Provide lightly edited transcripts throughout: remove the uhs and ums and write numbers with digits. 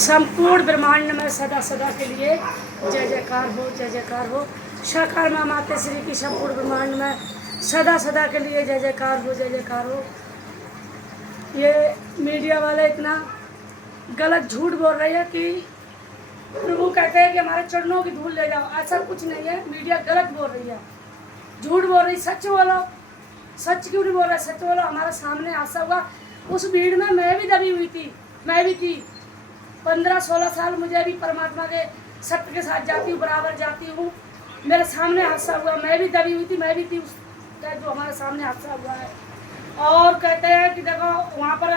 संपूर्ण ब्रह्मांड में सदा सदा के लिए जय जयकार हो, जय जयकार हो। साकार माँ माते श्री की संपूर्ण ब्रह्मांड में सदा सदा के लिए जय जयकार हो, जय जयकार हो। ये मीडिया वाले इतना गलत झूठ बोल रहे हैं कि प्रभु कहते हैं कि हमारे चरणों की धूल ले जाओ। ऐसा कुछ नहीं है, मीडिया गलत बोल रही है, झूठ बोल रही। सच बोलो, सच क्यों नहीं बोल रहा? सच बोलो। हमारे सामने हादसा हुआ, उस भीड़ में मैं भी दबी हुई थी, मैं भी थी। 15-16 साल मुझे भी परमात्मा के सत्य के साथ जाती हूँ, बराबर जाती हूँ। मेरे सामने हादसा हुआ, मैं भी दबी हुई थी, मैं भी थी उस जो हमारे सामने हादसा हुआ है। और कहते हैं कि देखो वहाँ पर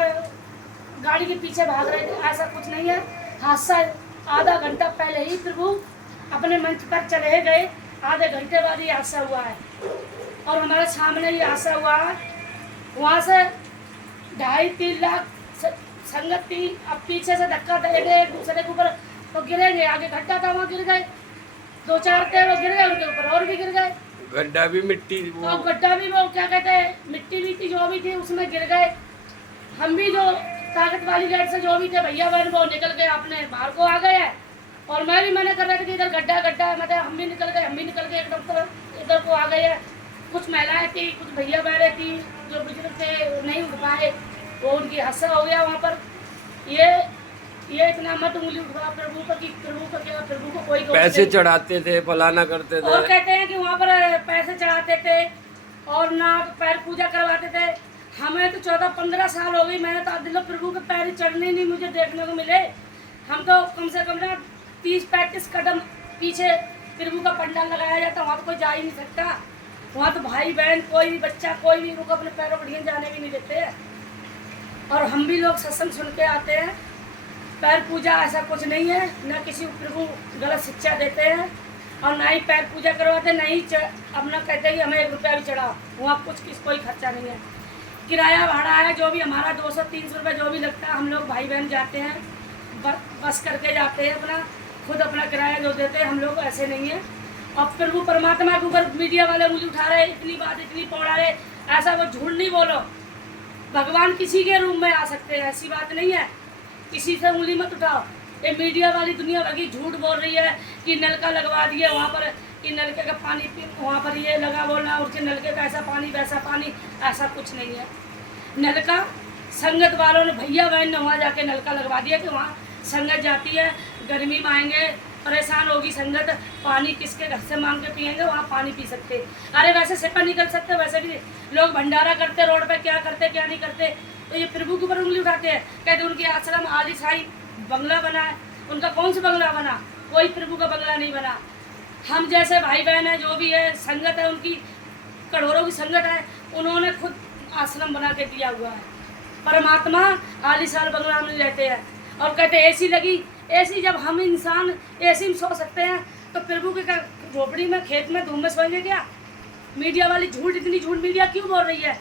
गाड़ी के पीछे भाग रहे थे, ऐसा कुछ नहीं है। हादसा आधा घंटा पहले ही प्रभु अपने मंच पर चले गए, आधे घंटे बाद ही हादसा हुआ है और हमारे सामने ही हादसा हुआ है। वहाँ से 2.5-3 लाख संगत थी, अब पीछे से धक्का देंगे एक दूसरे के ऊपर तो गिरेंगे। आगे गड्ढा था, वहाँ गिर गए, 2-4 थे वो गिर गए, उनके ऊपर और भी गिर गए। गड्ढा भी मिट्टी तो गड्ढा भी वो क्या कहते हैं, मिट्टी भी थी, जो भी थी उसमें गिर गए। हम भी जो ताकत वाली गाड़ी से जो भी थे भैया बहन वो निकल गए, अपने बाहर को आ गए। और मैं भी मना कर रहा था कि इधर गड्ढा गड्ढा है, मतलब हम भी निकल गए एकदम तो इधर को आ गए। कुछ महिलाएं थी, कुछ भैया बहने थी, जो बुजुर्ग थे नहीं उठ पाए, वो उनकी हादसा हो गया वहाँ पर। ये इतना मत उंगली उठा प्रभु पर कि प्रभु का क्या, प्रभु को कोई पैसे चढ़ाते थे, फलाना करते थे। और कहते हैं कि वहाँ पर पैसे चढ़ाते थे और ना पैर पूजा करवाते थे। हमें तो 14-15 साल हो गई, मैंने तो दिलो प्रभु के पैर चढ़ने नहीं मुझे देखने को मिले। हम तो कम से कम ना 30-35 कदम पीछे प्रभु का पंडाल लगाया जाता, वहाँ तो कोई जा ही नहीं सकता। वहाँ तो भाई बहन कोई भी बच्चा कोई भी रुको अपने पैरों पर जाने भी नहीं देते हैं। और हम भी लोग सत्संग सुन के आते हैं। पैर पूजा ऐसा कुछ नहीं है, ना किसी को प्रभु गलत शिक्षा देते हैं और ना ही पैर पूजा करवाते, ना ही अपना कहते हैं कि हमें 1 रुपया भी चढ़ाओ। वहाँ कुछ कोई खर्चा नहीं है। किराया भाड़ा है जो भी हमारा 200-300 रुपये जो भी लगता है, हम लोग भाई बहन जाते हैं, बस करके जाते हैं, अपना खुद अपना किराया जो देते हैं। हम लोग ऐसे नहीं है। और प्रभु परमात्मा के ऊपर मीडिया वाले उंगली उठा रहे, इतनी बात इतनी पौड़ा रहे, ऐसा वो झूठ नहीं बोलो। भगवान किसी के रूप में आ सकते हैं, ऐसी बात नहीं है। किसी से उंगली मत उठाओ। ये मीडिया वाली दुनिया भर की झूठ बोल रही है कि नलका लगवा दिए वहाँ पर, कि नलके का पानी वहाँ पर ये लगा बोलना, उसके नलके का ऐसा पानी वैसा पानी, ऐसा कुछ नहीं है। नलका संगत वालों ने भैया बहन ने वहाँ जाके नलका लगवा दिया कि वहाँ संगत जाती है, गर्मी में आएंगे, परेशान होगी संगत, पानी किसके घर से मांग के पियेंगे, वहाँ पानी पी सकते। अरे वैसे से नहीं कर सकते, वैसे भी लोग भंडारा करते रोड पे, क्या करते क्या नहीं करते। तो ये प्रभु के ऊपर उंगली उठाते हैं, कहते उनके आश्रम आलीशाही बंगला बना है। उनका कौन सा बंगला बना? कोई प्रभु का बंगला नहीं बना। हम जैसे भाई बहन है, जो भी है संगत है, उनकी करोड़ों की संगत है, उन्होंने खुद आश्रम बना के दिया हुआ है। परमात्मा आलीशान बंगला में रहते हैं और कहते एसी लगी। एसी जब हम इंसान एसी में सो सकते हैं तो प्रभु के झोपड़ी में खेत में धूम में सोएंगे क्या? मीडिया वाली झूठ, इतनी झूठ मीडिया क्यों बोल रही है?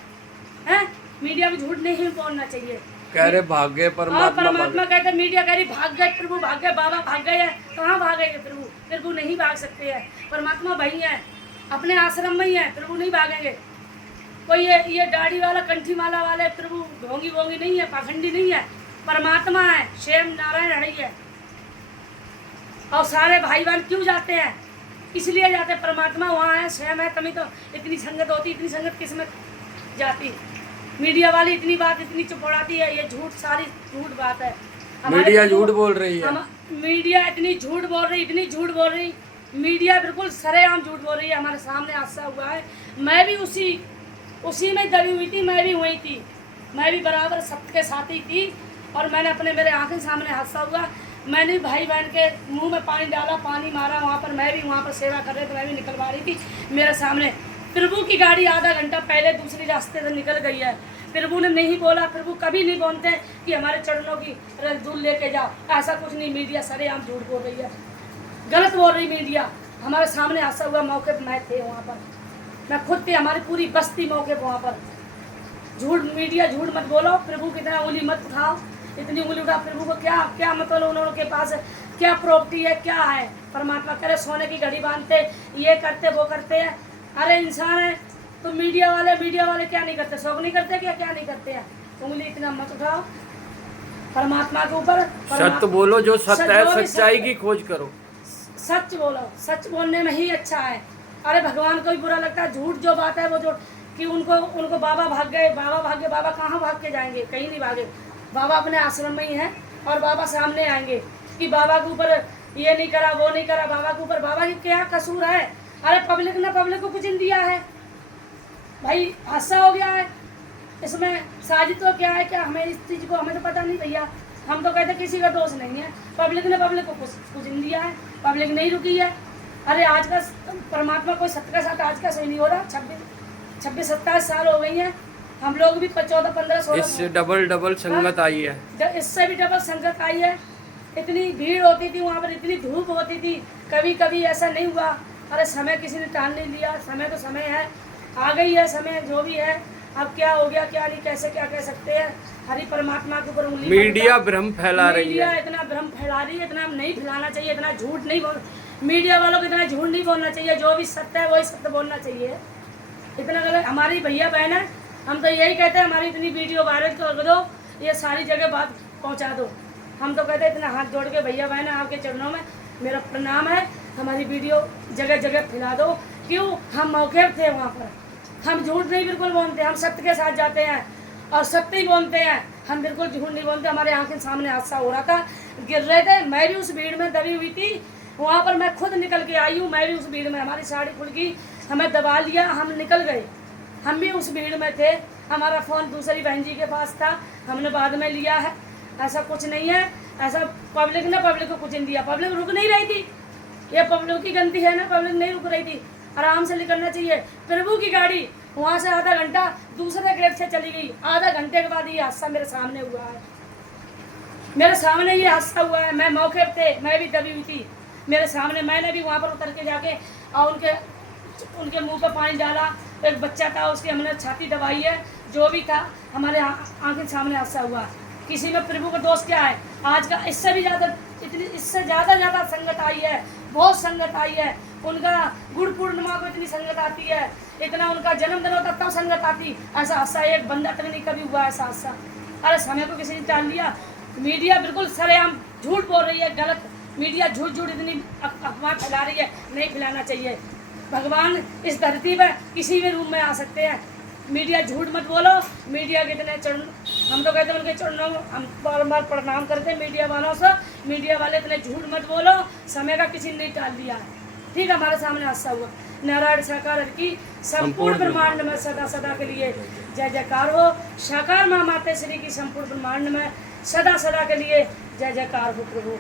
हैं? मीडिया में झूठ नहीं बोलना चाहिए। कह रहे भाग गए परमात्मा कहते, मीडिया कह रही भाग गए प्रभु, भाग गए बाबा, भाग गए हैं। कहाँ भागेंगे प्रभु? प्रभु नहीं भाग सकते हैं। परमात्मा भाई है, अपने आश्रम में ही है, प्रभु नहीं भागेंगे। कोई ये दाढ़ी वाला कंठी माला वाले प्रभु भोंगी भोंगी नहीं है, पाखंडी नहीं है। परमात्मा है, स्वयं नारायण है। और सारे भाई बहन क्यों जाते हैं? इसलिए जाते, परमात्मा वहाँ है, स्वयं है, तभी तो इतनी संगत होती। इतनी संगत किसमें जाती? मीडिया वाली इतनी बात इतनी चुपड़ाती है, ये झूठ, सारी झूठ बात है। मीडिया झूठ बोल रही है। मीडिया इतनी झूठ बोल रही, इतनी झूठ बोल रही। मीडिया बिल्कुल सरेआम झूठ बोल रही है। हमारे सामने हादसा हुआ है, मैं भी उसी में दबी हुई थी, मैं भी वही थी, मैं भी बराबर सबके साथ ही थी। और मैंने मेरे आंखें सामने हादसा हुआ, मैंने भाई बहन के मुंह में पानी डाला, पानी मारा वहाँ पर। मैं भी वहाँ पर सेवा कर रहे थे, मैं भी निकलवा रही थी। मेरे सामने प्रभु की गाड़ी आधा घंटा पहले दूसरी रास्ते से निकल गई है। प्रभु ने नहीं बोला, प्रभु कभी नहीं बोलते कि हमारे चरणों की धूल लेके जाओ, ऐसा कुछ नहीं। मीडिया सरेआम झूठ बोल रही है, गलत बोल रही मीडिया। हमारे सामने हादसा हुआ, मौके पर मैं थे वहाँ पर, मैं खुद थी, हमारी पूरी बस्ती मौके पर वहाँ पर। झूठ मीडिया झूठ मत बोलो, प्रभु की तरह उंगली मत उठाओ। इतनी उंगली उठा प्रभु को क्या मतलब, उन्होंने के पास क्या प्रॉपर्टी है, क्या है? परमात्मा करे सोने की घड़ी बांधते, ये करते वो करते हैं। अरे इंसान है तो मीडिया वाले क्या नहीं करते? शौक नहीं करते क्या नहीं करते हैं? उंगली इतना मत उठाओ। परमात्मा के ऊपर। सत्य बोलो, जो सत्य है जो भी सच्चाई सत्य- की खोज करो। सच बोलो, सच बोलने में ही अच्छा है। अरे भगवान को भी बुरा लगता है झूठ जो बात है वो, जो कि उनको बाबा भाग गए, बाबा भाग गए। बाबा कहाँ भाग के जाएंगे? कहीं नहीं भागे। बाबा अपने आश्रम में ही हैं और बाबा सामने आएंगे कि बाबा के ऊपर ये नहीं करा, वो नहीं करा। बाबा के ऊपर बाबा की क्या कसूर है? अरे पब्लिक ने पब्लिक को कुछ नहीं दिया है भाई, हादसा हो गया है। इसमें साजिद तो क्या है, क्या हमें इस चीज़ को हमें तो पता नहीं भैया। हम तो कहते किसी का दोष नहीं है, पब्लिक ने पब्लिक को कुछ नहीं दिया है, पब्लिक नहीं रुकी है। अरे आज का परमात्मा कोई सत्य का साथ आज का सही नहीं हो रहा। 26-27 साल हो गई हैं, हम लोग भी 14-15-16। इससे डबल संगत आई है। इससे भी डबल संगत आई है। इतनी भीड़ होती थी वहाँ पर, इतनी धूप होती थी, कभी कभी ऐसा नहीं हुआ। अरे समय किसी ने टाल नहीं लिया, समय तो समय है, आ गई है समय जो भी है। अब क्या हो गया क्या नहीं, कैसे क्या कह सकते हैं। हरि परमात्मा के ऊपर उंगली मीडिया भ्रम फैला रही मीडिया है। इतना भ्रम फैला रही है, इतना नहीं फैलाना चाहिए, इतना झूठ नहीं बोल। मीडिया वालों को इतना झूठ नहीं बोलना चाहिए, जो भी सत्य है वही सत्य बोलना चाहिए। इतना गलत हमारी भैया बहन है, हम तो यही कहते हैं हमारी इतनी वीडियो वायरल कर दो, ये सारी जगह बात पहुंचा दो। हम तो कहते हैं इतना हाथ जोड़ के भैया बहन है आपके चरणों में मेरा प्रणाम है, हमारी वीडियो जगह जगह फैला दो। क्यों? हम मौके पर थे वहाँ पर, हम झूठ नहीं बिल्कुल बोलते, हम सत्य के साथ जाते हैं और सत्य ही बोलते हैं, हम बिल्कुल झूठ नहीं बोलते। हमारे आंखें सामने हादसा हो रहा था, गिर रहे थे, मैं भी उस भीड़ में दबी हुई थी। वहाँ पर मैं खुद निकल के आई हूँ, मैं भी उस भीड़ में, हमारी साड़ी खुल गई, हमें दबा लिया, हम निकल गए। हम भी उस भीड़ में थे, हमारा फ़ोन दूसरी बहन जी के पास था, हमने बाद में लिया है। ऐसा कुछ नहीं है, ऐसा पब्लिक ने पब्लिक को कुछ नहीं दिया, पब्लिक रुक नहीं रही थी। ये पब्लिक की गलती है ना, पब्लिक नहीं रुक रही थी, आराम से निकलना चाहिए। प्रभु की गाड़ी वहाँ से आधा घंटा दूसरे गेट से चली गई, आधा घंटे के बाद ये हादसा मेरे सामने हुआ है, मेरे सामने ये हादसा हुआ है। मैं मौके पे थे, मैं भी दबी हुई थी, मेरे सामने। मैंने भी वहाँ पर उतर के जाके और उनके मुंह पर पानी डाला। एक बच्चा था, उसकी हमने छाती दबाई है, जो भी था हमारे आंखें सामने हादसा हुआ। किसी में प्रभु का दोष क्या है? आज का इससे भी ज़्यादा, इससे ज़्यादा संगत आई है, बहुत संगत आई है। उनका गुड़ पूर्णिमा को इतनी संगत आती है, इतना उनका जन्मदिन होता तब संगत आती। ऐसा हादसा एक बंदा तक नहीं कभी हुआ ऐसा हादसा। अरे समय को किसी ने टाल लिया। मीडिया बिल्कुल सरेआम झूठ बोल रही है, गलत मीडिया झूठ इतनी अफवाह फैला रही है, नहीं फैलाना चाहिए। भगवान इस धरती पर किसी भी रूप में आ सकते हैं। मीडिया झूठ मत बोलो। मीडिया के इतने चरण, हम तो कहते हैं उनके चरणों हम बार प्रणाम करते हैं मीडिया वालों से। मीडिया वाले इतने झूठ मत बोलो, समय का किसी ने नहीं टाल दिया है। ठीक है, हमारे सामने हादसा हुआ। नारायण साकार की संपूर्ण ब्रह्मांड में सदा सदा के लिए जय जयकार हो। साकार माँ माता श्री की संपूर्ण ब्रह्मांड में सदा सदा के लिए जय जयकार हो प्रभु।